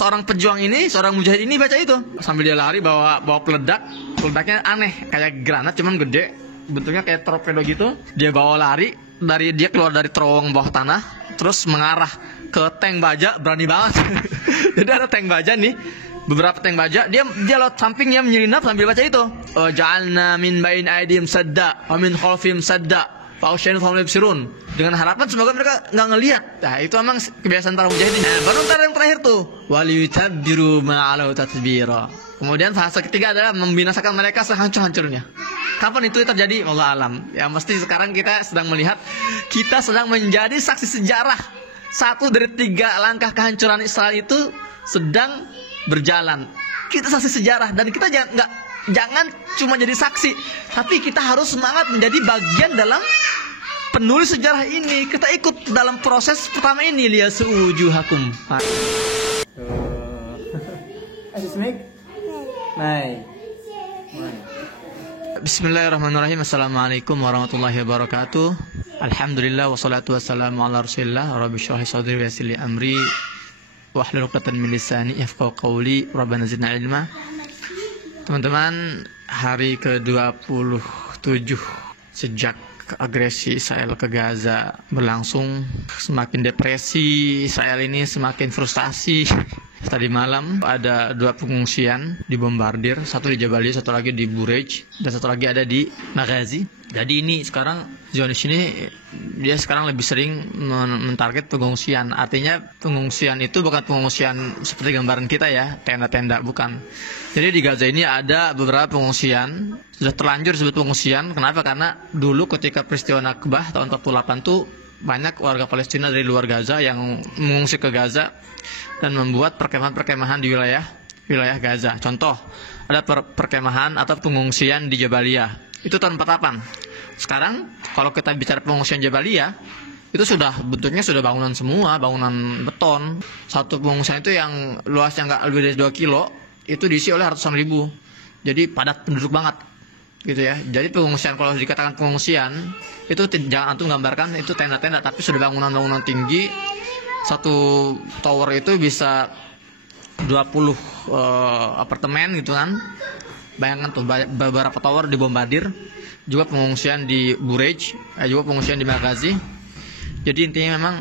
seorang pejuang ini, seorang mujahid ini baca itu sambil dia lari bawa peledak. Peledaknya aneh, kayak granat cuman gede, bentuknya kayak torpedo gitu. Dia bawa lari, dia keluar dari terowongan bawah tanah, terus mengarah ke tank baja, berani banget. Jadi ada tank baja nih, beberapa tank baja, dia lewat sampingnya menyelinap sambil baca itu. Ja'alna min bain aydihim sadda wa min khalfihim sadda fa usyinu fahum la yubsirun. Dengan harapan semoga mereka nggak ngelihat. Nah, itu emang kebiasaan para mujahidin. Nah, baru ntar yang terakhir tuh, waliyutabbiru ma'alau tatbira. Kemudian fase ketiga adalah membinasakan mereka sehancur-hancurnya. Kapan itu terjadi? Allah alam. Ya mesti sekarang kita sedang melihat, kita sedang menjadi saksi sejarah. 1 dari 3 langkah kehancuran Israel itu sedang berjalan. Kita saksi sejarah dan kita jangan cuma jadi saksi, tapi kita harus semangat menjadi bagian dalam penulis sejarah ini. Kita ikut dalam proses pertama ini, liyasujuhakum. Bismillahirrahmanirrahim. Assalamualaikum warahmatullahi wabarakatuh. Alhamdulillah wassalatu wassalamu ala Rasulillah. Rabbi shrah li sadri wa yassir li amri wahlul 'uqdatam min lisani yafqahu qawli. Rabbana zidna ilma. Teman-teman, hari ke-27 sejak agresi Israel ke Gaza berlangsung, semakin depresi Israel ini, semakin frustasi. Tadi malam ada 2 pengungsian dibombardir, satu di Jabalia, satu lagi di Burej, dan satu lagi ada di Maghazi. Jadi ini sekarang Zionis ini dia sekarang lebih sering mentarget pengungsian. Artinya pengungsian itu bukan pengungsian seperti gambaran kita ya, tenda-tenda, bukan. Jadi di Gaza ini ada beberapa pengungsian, sudah terlanjur disebut pengungsian. Kenapa? Karena dulu ketika peristiwa Nakbah tahun 48 tuh banyak warga Palestina dari luar Gaza yang mengungsi ke Gaza dan membuat perkemahan-perkemahan di wilayah Gaza. Contoh, ada perkemahan atau pengungsian di Jabalia. Itu tahun 48. Sekarang kalau kita bicara pengungsian Jabalia, itu sudah bentuknya sudah bangunan semua, bangunan beton. Satu pengungsian itu yang luasnya nggak lebih dari 2 kilo, itu diisi oleh ratusan ribu. Jadi padat penduduk banget, gitu ya. Jadi pengungsian, kalau dikatakan pengungsian, itu jangan antum gambarkan itu tenda-tenda, tapi sudah bangunan-bangunan tinggi. Satu tower itu bisa 20 apartemen gitu kan. Bayangkan tuh, beberapa tower dibombardir. Juga pengungsian di Burej, juga pengungsian di Maghazi. Jadi intinya memang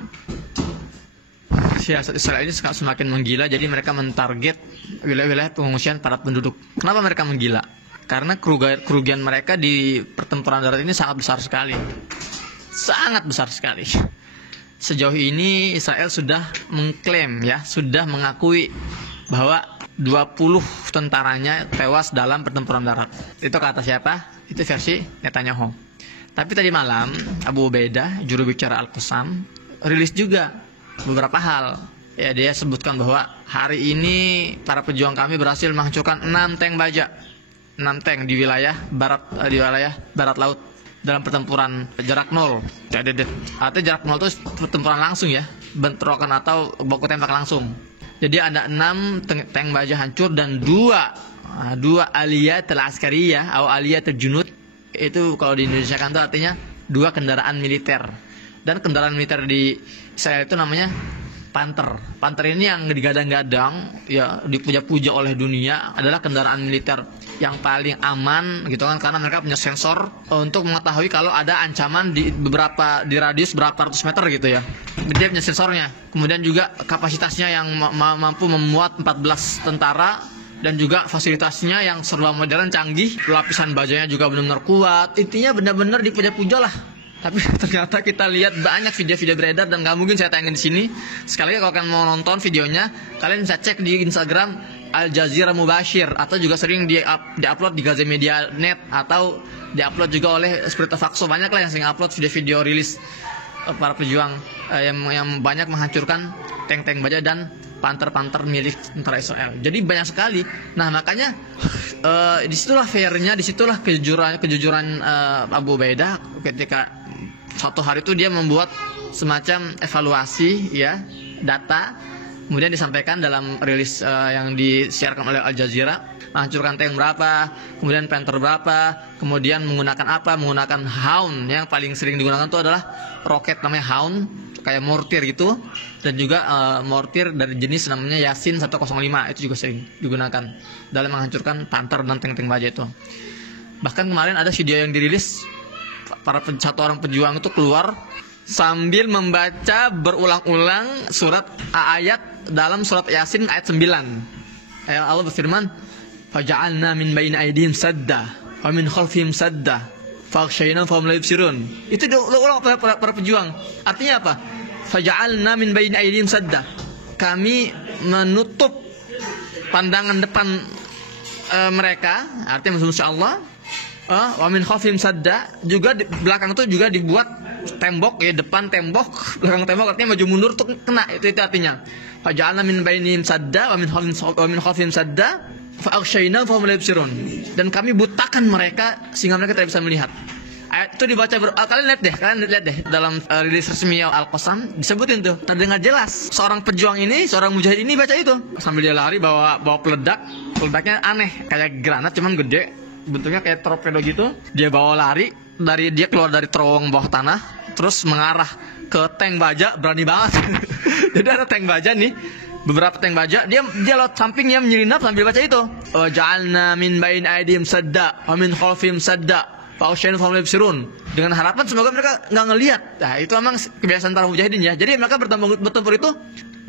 siasat Israel ini semakin menggila. Jadi mereka mentarget wilayah-wilayah pengungsian para penduduk. Kenapa mereka menggila? Karena kerugian mereka di pertempuran darat ini sangat besar sekali. Sangat besar sekali. Sejauh ini Israel sudah mengklaim ya, sudah mengakui bahwa 20 tentaranya tewas dalam pertempuran darat. Itu kata siapa? Itu versi Netanyahu. Tapi tadi malam Abu Ubaidah, juru bicara Al-Qassam, rilis juga beberapa hal. Ya, dia sebutkan bahwa hari ini para pejuang kami berhasil menghancurkan 6 tank baja. 6 tank di wilayah barat laut dalam pertempuran jarak 0. Artinya jarak 0 itu pertempuran langsung ya, bentrokan atau baku tembak langsung. Jadi ada 6 tank baja hancur dan 2 aliyat al-askariyah atau aliyat al-junud. Itu kalau di Indonesia kan itu artinya 2 kendaraan militer. Dan kendaraan militer di Israel itu namanya Panther. Panther ini yang digadang-gadang, ya dipuja-puja oleh dunia, adalah kendaraan militer yang paling aman gitu kan, karena mereka punya sensor untuk mengetahui kalau ada ancaman di radius berapa ratus meter gitu ya. Dia punya sensornya. Kemudian juga kapasitasnya yang mampu memuat 14 tentara dan juga fasilitasnya yang serba modern, canggih. Lapisan bajanya juga benar-benar kuat. Intinya benar-benar dipuja-puja lah. Tapi ternyata kita lihat banyak video-video beredar dan nggak mungkin saya tayangin di sini. Sekali lagi kalau kalian mau nonton videonya, kalian bisa cek di Instagram Al Jazeera Mubashir, atau juga sering di-upload di Gaza Media Net, atau di-upload juga oleh Spirit of Aqsa. Banyak lah yang sering upload video-video rilis para pejuang yang banyak menghancurkan tank-tank baja dan panter-panter milik tentara Israel. Jadi banyak sekali. Nah makanya disitulah fairnya, disitulah kejujuran Abu Ubaidah ketika suatu hari itu dia membuat semacam evaluasi ya, data Kemudian disampaikan dalam rilis yang disiarkan oleh Al Jazeera, menghancurkan tank berapa, kemudian Panther berapa, kemudian menggunakan apa, menggunakan Hound. Yang paling sering digunakan itu adalah roket namanya Hound, kayak mortir gitu, dan juga mortir dari jenis namanya Yasin 105, itu juga sering digunakan dalam menghancurkan Panther dan tank-tank baja itu. Bahkan kemarin ada video yang dirilis, satu orang pejuang itu keluar sambil membaca berulang-ulang surat ayat dalam surat Yasin ayat 9. Allah berfirman, "Faja'alna min baini aydihim sadda wa min khalfihim sadda faghshaynahum fahum la yubsirun." Itu diulang para pejuang. Artinya apa? Faja'alna min baini aydihim sadda. Kami menutup pandangan depan mereka, artinya musuh Allah. Wa min khalfihim sadda, juga di belakang itu juga dibuat tembok, ya, depan tembok, belakang tembok, artinya maju mundur tuh kena, itu artinya. Faja'alna min bainihim sadda wa min khalfihim sadda fa'aghshaynahum fahum la yubsirun. Dan kami butakan mereka sehingga mereka tidak bisa melihat. Ayat itu dibaca kalian lihat deh dalam rilis resmi Al-Qassam disebutin tuh, terdengar jelas seorang pejuang ini, seorang mujahid ini baca itu sambil dia lari bawa peledaknya aneh, kayak granat cuman gede, bentuknya kayak torpedo gitu. Dia bawa lari dia keluar dari terowong bawah tanah, terus mengarah ke tank baja, berani banget. Jadi ada tank baja nih, beberapa tank baja, dia lewat sampingnya menyelinap sambil baca itu. Ja'alna min bain aydihim sadda wa min khalfihim sadda fa'aghshaynahum fahum la yubsirun. Dengan harapan semoga mereka nggak ngelihat. Nah, itu memang kebiasaan para mujahidin ya. Jadi mereka bertempur itu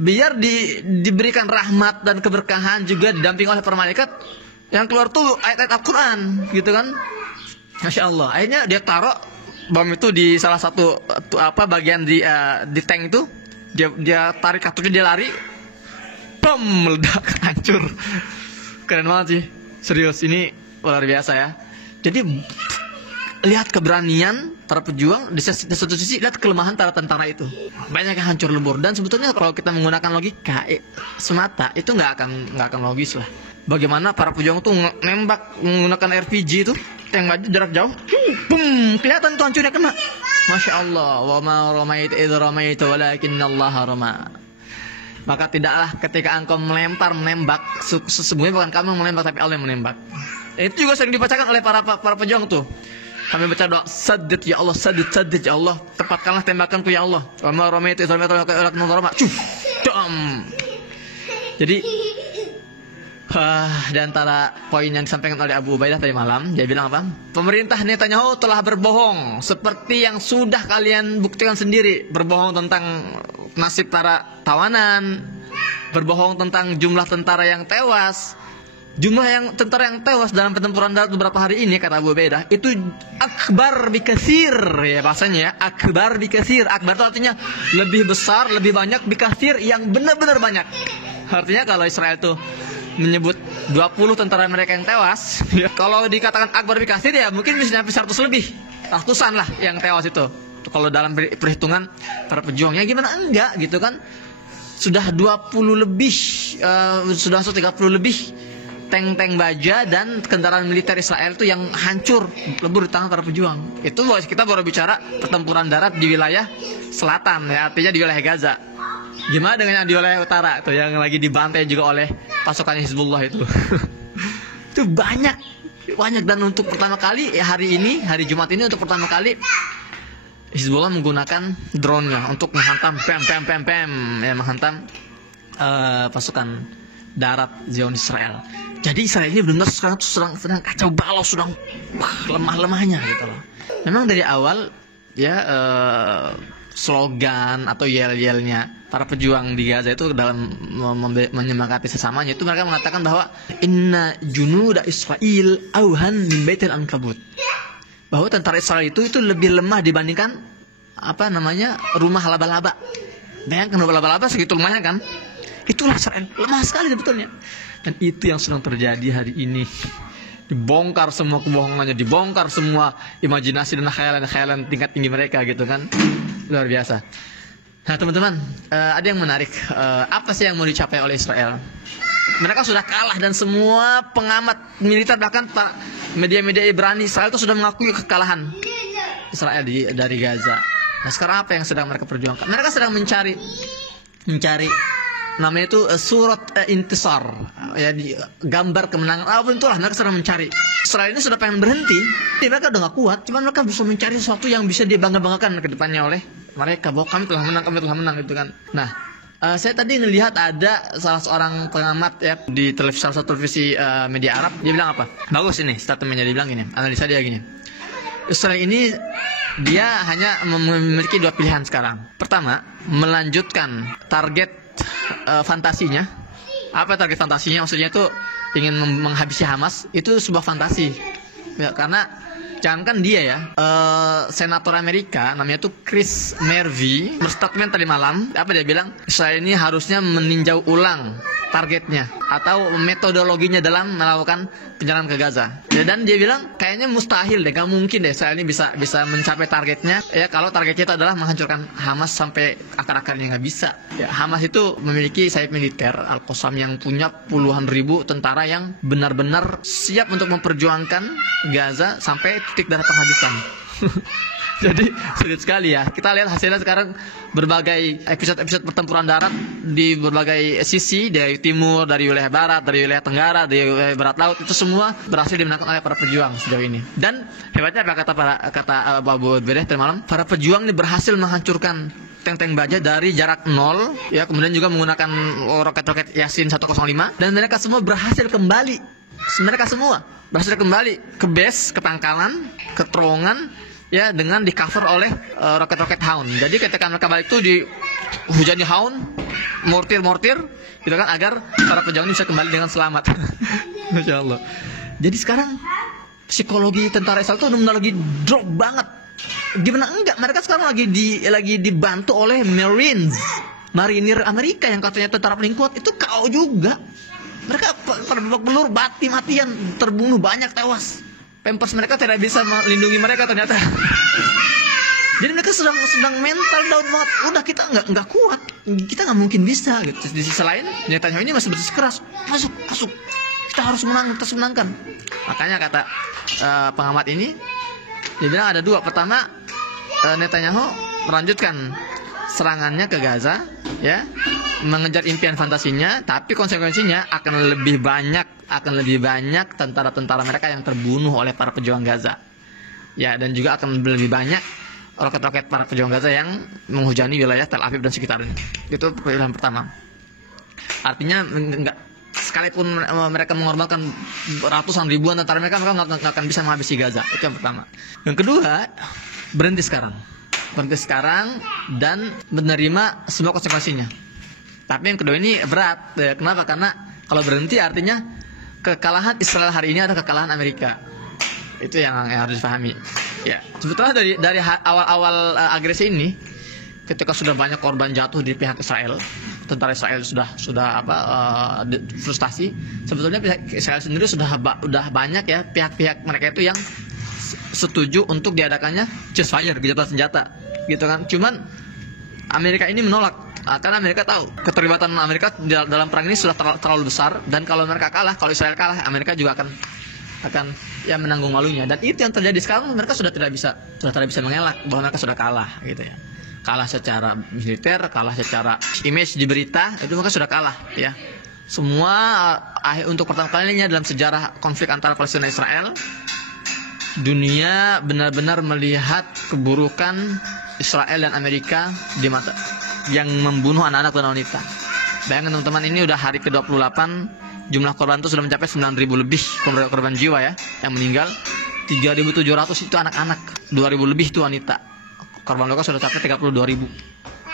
biar diberikan rahmat dan keberkahan, juga didampingi oleh para malaikat. Yang keluar tuh ayat-ayat Al-Quran gitu kan. Masya Allah. Akhirnya dia taruh bom itu di salah satu bagian di tank itu. Dia tarik kartunya, dia lari, bom, meledak, hancur. Keren banget sih, serius, ini luar biasa ya. Jadi lihat keberanian para pejuang, di satu sisi lihat kelemahan para tentara itu, banyak yang hancur lebur. Dan sebetulnya kalau kita menggunakan logika semata itu nggak akan logis lah. Bagaimana para pejuang tuh nembak menggunakan RPG itu, yang jarak jauh, boom, kelihatan tuh hancurnya kena. Masya Allah, wa ma ramaita idh ramaita walakinallaha rama. Maka tidaklah ketika engkau menembak, sesungguhnya bukan kamu yang menembak tapi Allah yang menembak. Itu juga sering dibacakan oleh para pejuang tuh. Kami baca doa, saddid ya Allah, saddid ya Allah, tepatkanlah tembakanku ya Allah. Wa ma ramaita idh ramaita walakinallaha rama. Jadi di antara poin yang disampaikan oleh Abu Ubaidah tadi malam, dia bilang apa? Pemerintah Netanyahu telah berbohong seperti yang sudah kalian buktikan sendiri. Berbohong tentang nasib para tawanan, berbohong tentang jumlah tentara yang tewas. Jumlah tentara yang tewas dalam pertempuran darat beberapa hari ini, kata Abu Ubaidah, itu akbar bikasir, ya bahasanya ya, akbar bikasir. Akbar itu artinya lebih besar, lebih banyak, bikasir yang benar-benar banyak. Artinya kalau Israel itu menyebut 20 tentara mereka yang tewas, ya, kalau dikatakan akbar bikasir ya mungkin bisa sampai 100 lebih, ratusan lah yang tewas itu. Kalau dalam perhitungan para pejuangnya gimana enggak gitu kan. Sudah 20 lebih, sudah 130 lebih tank-tank baja dan kendaraan militer Israel itu yang hancur lebur di tangan para pejuang. Itu kita baru bicara pertempuran darat di wilayah selatan ya, artinya di wilayah Gaza. Gimana dengan yang di wilayah utara tuh yang lagi dibantai juga oleh pasukan Hizbullah itu. Itu banyak. Dan untuk pertama kali ya, hari Jumat ini untuk pertama kali Hizbullah menggunakan drone-nya untuk menghantam ya, menghantam pasukan darat Zionis Israel. Jadi Israel ini benar-benar sekarang sedang kacau balau, sedang lemah-lemahnya gitu loh. Memang dari awal ya slogan atau yel-yelnya para pejuang di Gaza itu dalam menyemangati sesamanya itu mereka mengatakan bahwa inna junuda Israel auhan min baitil ankabut. Bahwa tentara Israel itu lebih lemah dibandingkan rumah laba-laba. Bayangkan rumah laba-laba segitu lemahnya kan? Itulah Israel, lemah sekali sebetulnya. Dan itu yang sedang terjadi hari ini. Dibongkar semua kebohongannya, dibongkar semua imajinasi dan khayalan tingkat tinggi mereka gitu kan. Luar biasa. Nah teman-teman, ada yang menarik. Apa sih yang mau dicapai oleh Israel? Mereka sudah kalah dan semua pengamat militer, bahkan media-media Ibrani Israel itu sudah mengakui kekalahan Israel dari Gaza. Nah sekarang apa yang sedang mereka perjuangkan? Mereka sedang mencari namanya itu surat intisar, ya di gambar kemenangan. Apapun itulah mereka sedang mencari. Israel ini sudah pengen berhenti, mereka udah gak kuat, cuman mereka bisa mencari sesuatu yang bisa dibangga-banggakan ke depannya oleh mereka, bahwa kami telah menang gitu kan. Nah, saya tadi melihat ada salah seorang pengamat ya di salah satu televisi media Arab, dia bilang apa? Bagus ini statementnya, dia bilang gini, analisa dia gini. Israel ini dia hanya memiliki dua pilihan sekarang. Pertama, melanjutkan target fantasinya. Apa target fantasinya? Maksudnya itu ingin menghabisi Hamas. Itu sebuah fantasi ya, karena jangankan dia ya, senator Amerika namanya tuh Chris Murphy berstatement tadi malam. Apa dia bilang? Israel ini harusnya meninjau ulang targetnya atau metodologinya dalam melakukan penyerangan ke Gaza. Dan dia bilang kayaknya mustahil deh, gak mungkin deh Israel ini bisa mencapai targetnya ya, kalau targetnya itu adalah menghancurkan Hamas sampai akar-akarnya. Nggak bisa ya. Hamas itu memiliki sayap militer Al-Qassam yang punya puluhan ribu tentara yang benar-benar siap untuk memperjuangkan Gaza sampai titik darah penghabisan. Jadi sulit sekali ya. Kita lihat hasilnya sekarang, berbagai episode pertempuran darat di berbagai sisi, dari timur, dari wilayah barat, dari wilayah tenggara, dari wilayah barat laut, itu semua berhasil dimenangkan oleh para pejuang sejauh ini. Dan hebatnya apa kata Abu Ubadah tadi malam, para pejuang ini berhasil menghancurkan tank-tank baja dari jarak 0 ya, kemudian juga menggunakan roket-roket Yasin 105, dan mereka semua berhasil kembali. Mereka semua berhasil kembali ke base, ke pangkalan, ke terowongan ya, dengan di cover oleh roket-roket Hound. Jadi ketika mereka balik itu dihujani Hound, mortir gitu kan, agar para pejuang ini bisa kembali dengan selamat. Masya Allah. Jadi sekarang psikologi tentara Israel itu benar lagi drop banget. Gimana enggak, mereka sekarang lagi dibantu oleh marinir Amerika yang katanya tentara paling kuat. Itu kau juga. Mereka pada babak belur, mati-matian, terbunuh, banyak tewas. Pampers mereka tidak bisa melindungi mereka ternyata. Jadi mereka sedang mental down banget. Udah, kita nggak kuat, kita nggak mungkin bisa gitu. Di sisi lain Netanyahu ini masih bersikeras, masuk, kita harus menangkan. Makanya kata pengamat ini, dia bilang ada dua. Pertama, Netanyahu melanjutkan serangannya ke Gaza ya, mengejar impian fantasinya, tapi konsekuensinya akan lebih banyak tentara-tentara mereka yang terbunuh oleh para pejuang Gaza ya, dan juga akan lebih banyak roket-roket para pejuang Gaza yang menghujani wilayah Tel Aviv dan sekitarnya. Itu pilihan pertama. Artinya enggak, sekalipun mereka mengorbankan ratusan ribuan tentara mereka nggak akan bisa menghabisi Gaza. Itu yang pertama. Yang kedua, berhenti sekarang dan menerima semua konsekuensinya. Tapi yang kedua ini berat ya. Kenapa? Karena kalau berhenti artinya kekalahan Israel hari ini adalah kekalahan Amerika. Itu yang harus dipahami. Ya, sebetulnya dari awal agresi ini, ketika sudah banyak korban jatuh di pihak Israel, tentara Israel sudah frustasi. Sebetulnya pihak Israel sendiri sudah banyak ya pihak-pihak mereka itu yang setuju untuk diadakannya ceasefire, gencatan senjata, gitu kan. Cuman Amerika ini menolak. Karena Amerika tahu keterlibatan Amerika dalam perang ini sudah terlalu besar, dan kalau mereka kalah, kalau Israel kalah, Amerika juga akan ya menanggung malunya. Dan itu yang terjadi sekarang. Mereka sudah tidak bisa mengelak bahwa mereka sudah kalah gitu ya. Kalah secara militer, kalah secara image di berita, itu mereka sudah kalah ya. Semua untuk pertama kalinya dalam sejarah konflik antara Palestina dan Israel, dunia benar-benar melihat keburukan Israel dan Amerika di mata, yang membunuh anak-anak dan wanita. Bayangkan teman-teman, ini udah hari ke-28, jumlah korban itu sudah mencapai 9.000 lebih korban jiwa ya yang meninggal. 3.700 itu anak-anak, 2.000 lebih itu wanita. Korban luka sudah capai 32.000.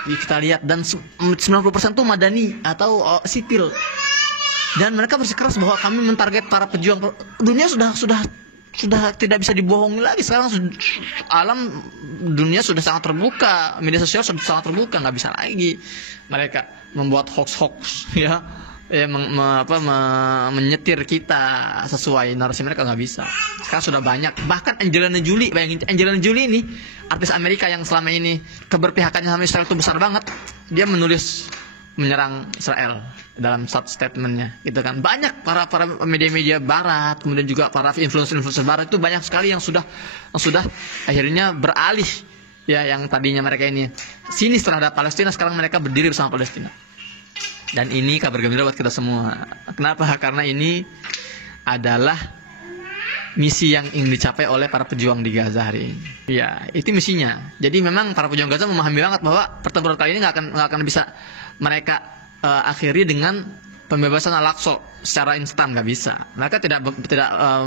Jadi kita lihat, dan 90% itu madani atau sipil. Dan mereka bersikeras bahwa kami mentarget para pejuang. Dunia sudah tidak bisa dibohongi lagi. Sekarang alam dunia sudah sangat terbuka, media sosial sudah sangat terbuka, nggak bisa lagi mereka membuat hoax ya, menyetir kita sesuai narasi mereka, nggak bisa. Sekarang sudah banyak. Bahkan Angelina Jolie, bayangin, Angelina Jolie ini artis Amerika yang selama ini keberpihakannya sama Israel itu besar banget, dia menulis menyerang Israel dalam satu statementnya, gitu kan. Banyak para media-media Barat, kemudian juga para influencer Barat itu banyak sekali yang sudah akhirnya beralih ya, yang tadinya mereka ini sinis terhadap Palestina, sekarang mereka berdiri bersama Palestina. Dan ini kabar gembira buat kita semua. Kenapa? Karena ini adalah misi yang ingin dicapai oleh para pejuang di Gaza hari ini. Ya, itu misinya. Jadi memang para pejuang Gaza memahami banget bahwa pertempuran kali ini nggak akan bisa mereka akhiri dengan pembebasan Al-Aqsa secara instan, nggak bisa. Mereka tidak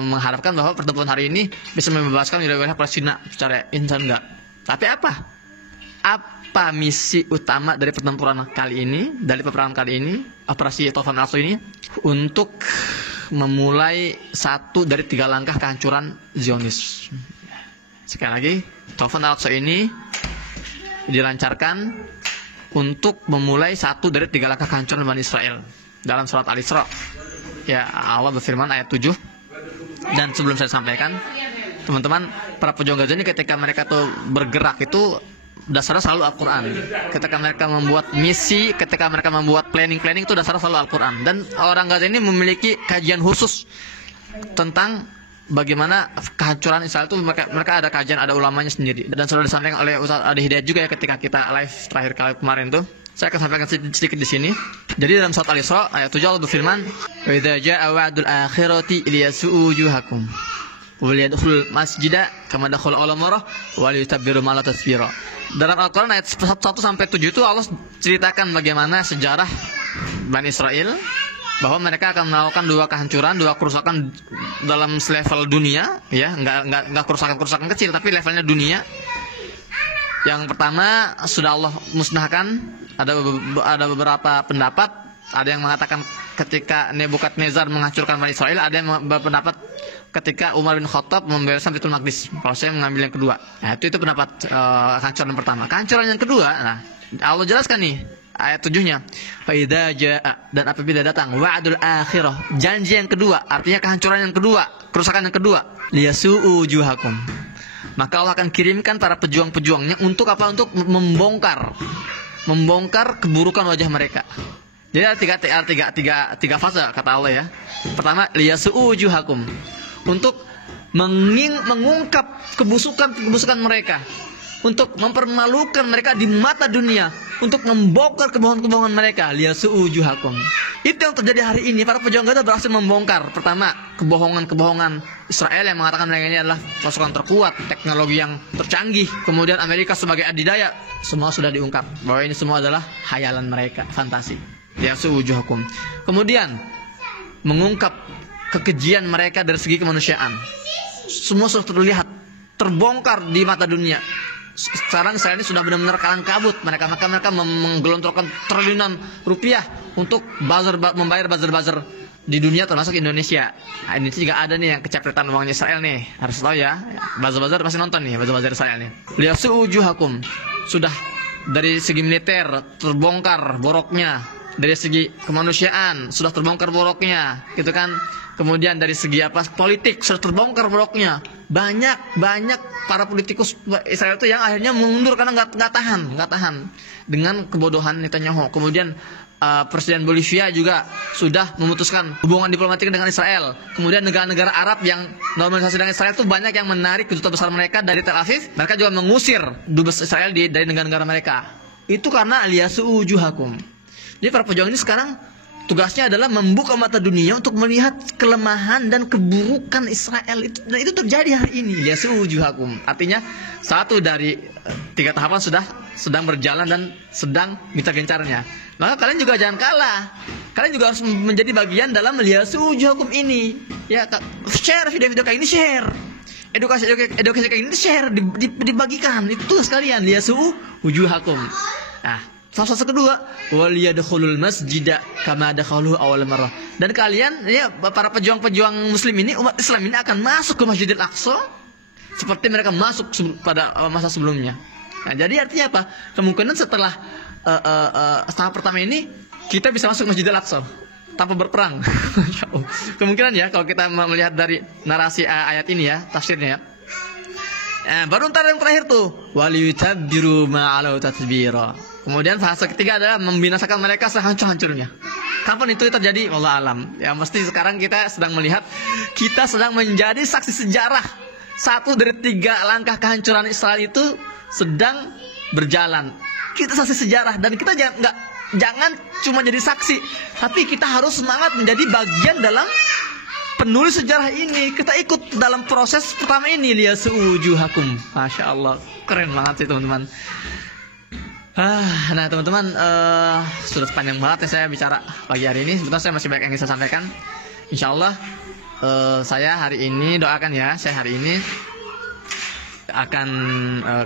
mengharapkan bahwa pertempuran hari ini bisa membebaskan wilayah Palestina secara instan, nggak. Tapi apa misi utama dari pertempuran kali ini, dari peperangan kali ini, operasi Tufan Al-Aqsa ini? Untuk memulai satu dari 3 langkah kehancuran Zionis. Sekali lagi, Tufan Al-Aqsa ini dilancarkan untuk memulai satu dari 3 langkah kehancuran Bani Israel. Dalam surat Al-Isra, ya, Allah berfirman ayat 7. Dan sebelum saya sampaikan, teman-teman, para pejuang Gaza ini ketika mereka tuh bergerak itu dasarnya selalu Al-Quran. Ketika mereka membuat misi, ketika mereka membuat planning itu dasarnya selalu Al-Quran. Dan orang Gaza ini memiliki kajian khusus tentang bagaimana kehancuran Israel itu. Mereka ada kajian, ada ulamanya sendiri. Dan sudah disampaikan oleh Ustaz Adi Hidayat juga ya ketika kita live terakhir kali kemarin tuh. Saya akan sampaikan sedikit di sini. Jadi dalam surat Al-Isra ayat 7 Allah berfirman, "Wa idza jaa wa'dul akhirati liyasu'u wujuhakum wa liyadkhulul masjida kama dakhala awwal marrah wa liyutabbiru ma la tasbira." Dalam Al-Quran ayat 1 sampai 7 itu Allah ceritakan bagaimana sejarah Bani Israel, bahwa mereka akan melakukan 2 kehancuran, 2 kerusakan dalam level dunia, ya, enggak kerusakan kecil tapi levelnya dunia. Yang pertama sudah Allah musnahkan. Ada beberapa pendapat, ada yang mengatakan ketika Nebukadnezar menghancurkan Bani Israel, ada yang berpendapat ketika Umar bin Khattab membereskan Baitul Maqdis. Kalau saya mengambil yang kedua. Nah, itu pendapat kehancuran pertama. Kehancuran yang kedua, nah, Allah jelaskan nih ayat 7-nya. Fa idza jaa, dan apabila datang wa'dul akhirah, janji yang kedua, artinya kehancuran yang kedua, kerusakan yang kedua, liyasu'u wujuhakum. Maka Allah akan kirimkan para pejuang-pejuangnya untuk apa? Untuk membongkar keburukan wajah mereka. Jadi ada tiga fase kata Allah ya. Pertama, liyasu'u wujuhakum, untuk mengungkap kebusukan mereka, untuk mempermalukan mereka di mata dunia, untuk membongkar kebohongan-kebohongan mereka. Liyasu'u wujuhakum. Itu yang terjadi hari ini. Para pejuang Gaza berhasil membongkar pertama kebohongan Israel yang mengatakan mereka ini adalah pasukan terkuat, teknologi yang tercanggih. Kemudian Amerika sebagai adidaya, semua sudah diungkap bahwa ini semua adalah khayalan mereka, fantasi. Liyasu'u wujuhakum. Kemudian mengungkap kekejian mereka dari segi kemanusiaan. Semua sudah terlihat, terbongkar di mata dunia. Sekarang Israel ini sudah benar-benar kalang kabut. Mereka menggelontorkan triliunan rupiah untuk membayar buzzer di dunia, termasuk Indonesia. Nah, ini juga ada nih yang kecapretan uangnya Israel nih. Harus tahu ya, buzzer pasti nonton nih, buzzer Israel nih. Liyasu'u wujuhakum. Sudah dari segi militer terbongkar boroknya, dari segi kemanusiaan sudah terbongkar boroknya, gitu kan. Kemudian dari segi politik sudah terbongkar boroknya. Banyak para politikus Israel itu yang akhirnya mundur karena nggak tahan dengan kebodohan Netanyahu. Kemudian Presiden Bolivia juga sudah memutuskan hubungan diplomatik dengan Israel. Kemudian negara-negara Arab yang normalisasi dengan Israel itu banyak yang menarik kedutaan besar mereka dari Tel Aviv. Mereka juga mengusir dubes Israel dari negara-negara mereka. Itu karena liyasu'u wujuhakum. Jadi para pejuang ini sekarang tugasnya adalah membuka mata dunia untuk melihat kelemahan dan keburukan Israel itu. Dan itu terjadi hari ini. Liyasu'u wujuhakum. Artinya satu dari 3 tahapan sudah sedang berjalan dan sedang gencar-gencarnya. Maka kalian juga jangan kalah. Kalian juga harus menjadi bagian dalam liyasu'u wujuhakum ini. Ya, share video-video kayak ini, share. Edukasi kayak ini share, dibagikan. Itu sekalian liyasu'u wujuhakum. Nah, fase kedua, waliyadkhulul masjida kama dakhaluhu awal marrah. Dan kalian ya, para pejuang-pejuang muslim ini, umat Islam ini akan masuk ke Masjidil Aqsa seperti mereka masuk pada masa sebelumnya. Nah, jadi artinya apa? Kemungkinan setelah tahap pertama ini kita bisa masuk Masjidil Aqsa tanpa berperang. Kemungkinan ya, kalau kita melihat dari narasi ayat ini ya, tafsirnya ya. Baru ntar yang terakhir tuh, waliyutabbiru ma'alau tatbira. Kemudian fase ketiga adalah membinasakan mereka sehancur-hancurnya. Kapan itu terjadi? Wallahu alam. Ya mesti sekarang kita sedang melihat, kita sedang menjadi saksi sejarah. Satu dari 3 langkah kehancuran Israel itu sedang berjalan. Kita saksi sejarah dan kita Jangan cuma jadi saksi, tapi kita harus semangat menjadi bagian dalam penulis sejarah ini. Kita ikut dalam proses pertama ini, liyasujuhakum. Masya Allah, keren banget sih teman-teman. Nah teman-teman, sudah panjang banget ya saya bicara pagi hari ini. Sebetulnya saya masih banyak yang bisa sampaikan. Insya Allah saya hari ini, doakan ya, saya hari ini akan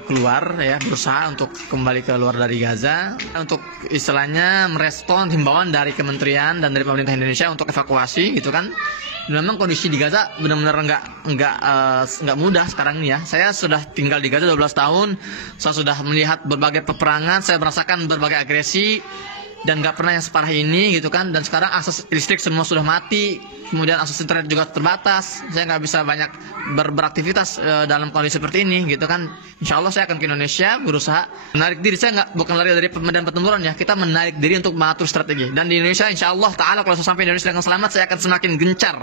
keluar ya, berusaha untuk kembali keluar dari Gaza untuk istilahnya merespon himbauan dari kementerian dan dari pemerintah Indonesia untuk evakuasi gitu kan. Memang kondisi di Gaza benar-benar nggak mudah sekarang ini ya. Saya sudah tinggal di Gaza 12 tahun, saya sudah melihat berbagai peperangan, saya merasakan berbagai agresi dan nggak pernah yang separah ini gitu kan. Dan sekarang akses listrik semua sudah mati, kemudian akses internet juga terbatas, saya nggak bisa banyak beraktivitas dalam kondisi seperti ini gitu kan. Insya Allah saya akan ke Indonesia, berusaha menarik diri. Saya bukan lari dari medan pertempuran ya, kita menarik diri untuk mengatur strategi. Dan di Indonesia Insya Allah Ta'ala kalau saya sampai Indonesia dengan selamat, saya akan semakin gencar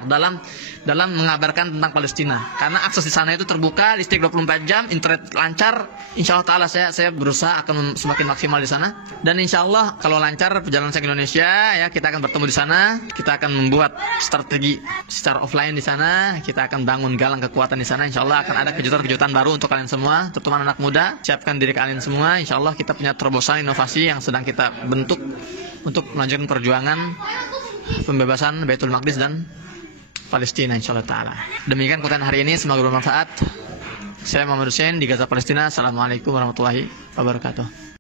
dalam mengabarkan tentang Palestina, karena akses di sana itu terbuka, listrik 24 jam, internet lancar. Insya Allah Ta'ala saya berusaha akan semakin maksimal di sana. Dan Insya Allah kalau lancar perjalanan saya ke Indonesia ya, kita akan bertemu di sana, kita akan membuat strategi secara offline di sana, kita akan bangun galang kekuatan di sana. Insya Allah akan ada kejutan-kejutan baru untuk kalian semua, terutama anak muda. Siapkan diri kalian semua. Insya Allah kita punya terobosan inovasi yang sedang kita bentuk untuk melanjutkan perjuangan pembebasan Baitul Maqdis dan Palestina Insya Allah Ta'ala. Demikian konten hari ini, semoga bermanfaat. Saya Muhammad Hussein di Gaza, Palestina. Assalamualaikum warahmatullahi wabarakatuh.